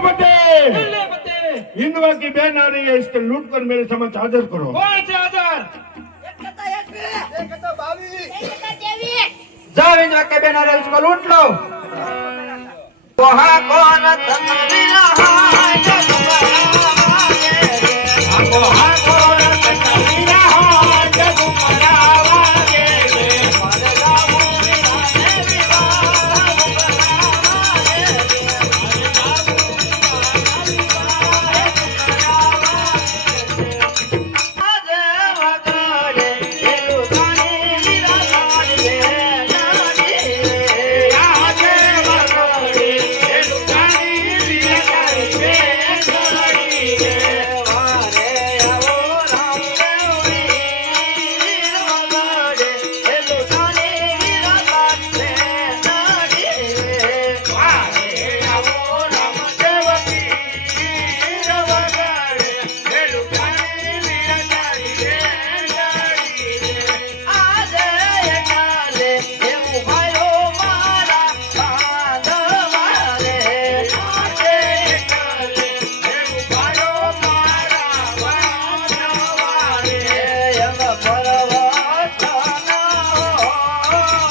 सेनापति हिंदुआ की बहन आ रही है, इसके लूट कर मेरे समक्ष हाजिर करो। कौन से हाजिर? जाओ हिंदुआ के बहन आ रही है, इसको लूट लो। वहाँ कौन तस्वीर है जग बनावागे रे, वहाँ कौन तस्वीर है जग बनावागे रे, मरदाऊ मिलाने विवाह बनावागे रे, मरदाऊ मिलाने विवाह आजे वगाड़े ये लुगानी विरागाड़ी रे नानी रे, आजे वगाड़े ये लुगानी विरागाड़ी रे नानी रे, वारे आवो राम देवरी वगाड़े ये लुगानी विरागाड़ी रे नानी रे, वारे आवो राम देवरी वगाड़े ये लुगानी विरागाड़ी रे नानी रे, आजे काले એવું ભાયો મારા બાંધવા રે, આજે કાલે એવું ભાયો મારા બાંધવા રે, એમ પરવતના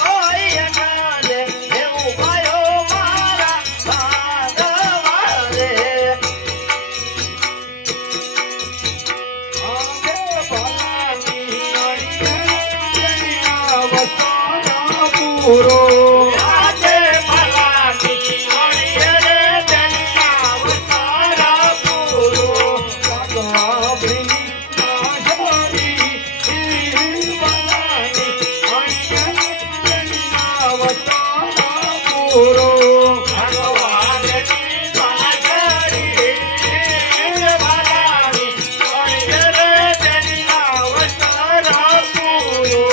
હોય કાલે એવું ભાયો મારા બાંધવા રે, આગે ભલાની અણિયા વસાના પૂરો, આગે ભલાની અણિયા વસાના પૂરો, સગા ભીની માધરી ભલાની અણિયા વસાના પૂરો, ભગવાનની માધરી ભલાની અણિયા વસાના પૂરો,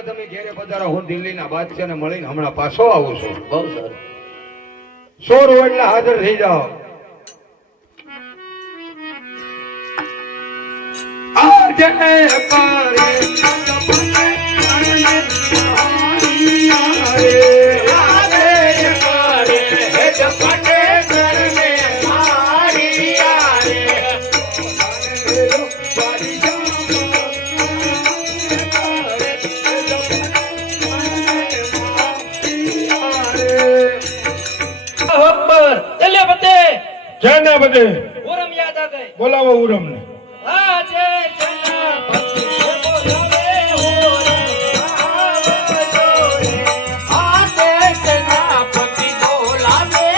તમે ઘેરે પધારો, હું દિલ્હીના બાદશાહને મળીને હમણાં પાછો આવું છું. બહુ સરસ. 100 એટલે હાજર થઈ જાઓ. આજે પારે सेनापति उरम याद आ गए. बोलावो उरम ने। आजे सेनापति बोलावे आजे सेनापति बोलावे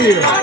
બોલીએ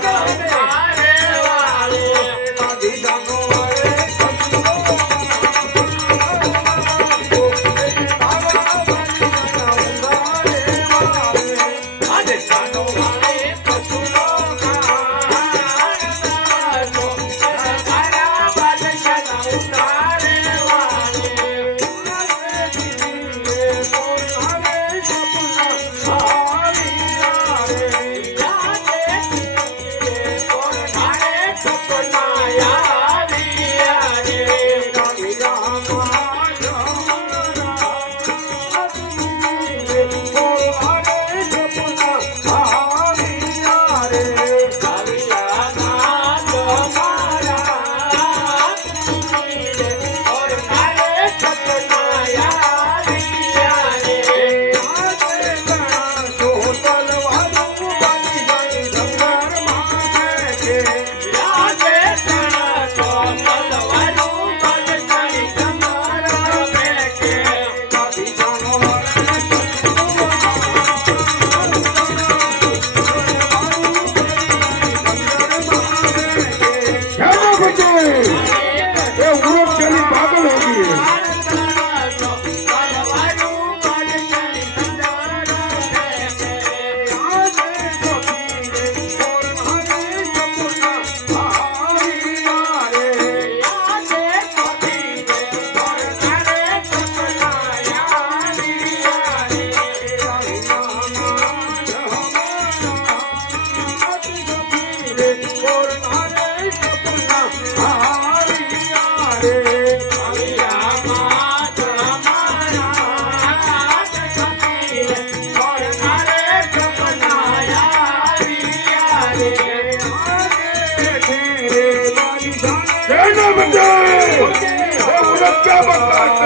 क्या बर्दाश्त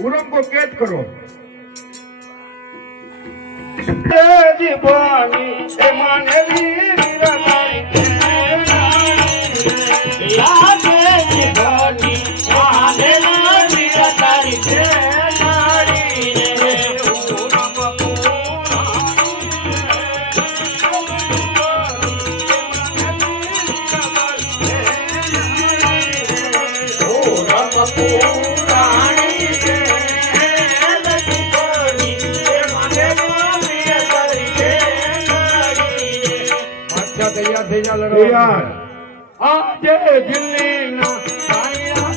उरम को कैद करो दीवानी ए मानेली वीरा तारी याद दीवानी मानेला वीरा तारी के नारी रे આજે દિલ્હીના સાયા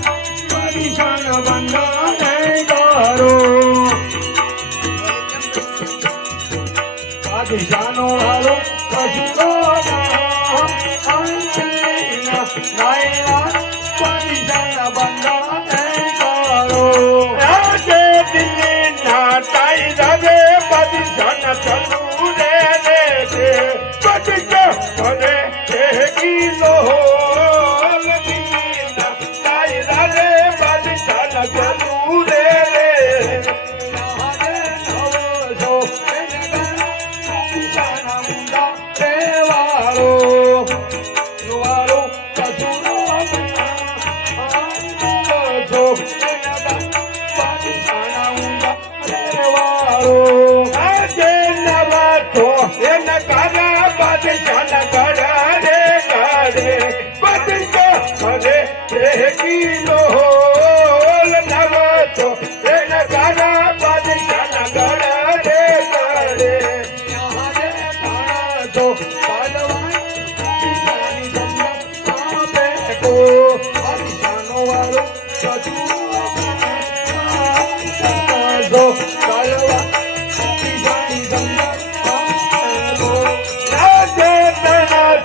પરેશાન બંધાને કરો પાકિસ્તાનો હાલો કસુરો દિલ્હીના સાયા પરેશાન બંધાને કરો આજે દિલ્હીના તાઈ દાદે પાકિસ્તાન ચલુ રે દે પાકિસ્તાન ભલે કિલો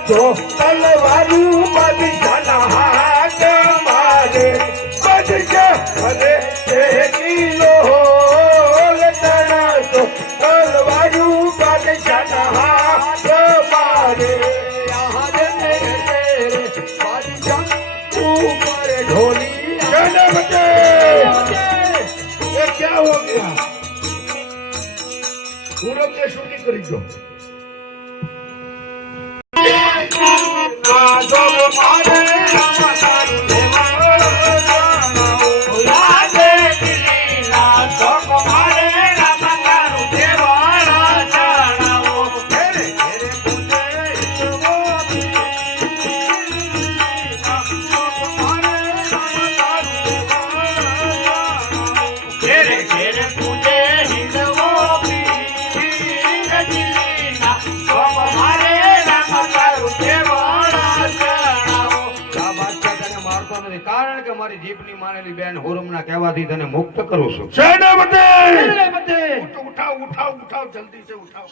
તલવારું બદલા હાથ મારે બદલા ભલે કિલો તણાતો તલવારું બદલા હાથ મારે યાદ મેરે ऊपर ढोली सेनापति ये क्या हो गया पूरब ने शूटिंग करी दो કારણ કે મારી જીભની માનેલી બેન હુરમના કહેવાથી તને મુક્ત કરું છું सेनापति सेनापति उठाओ उठाओ उठाओ जल्दी से उठाओ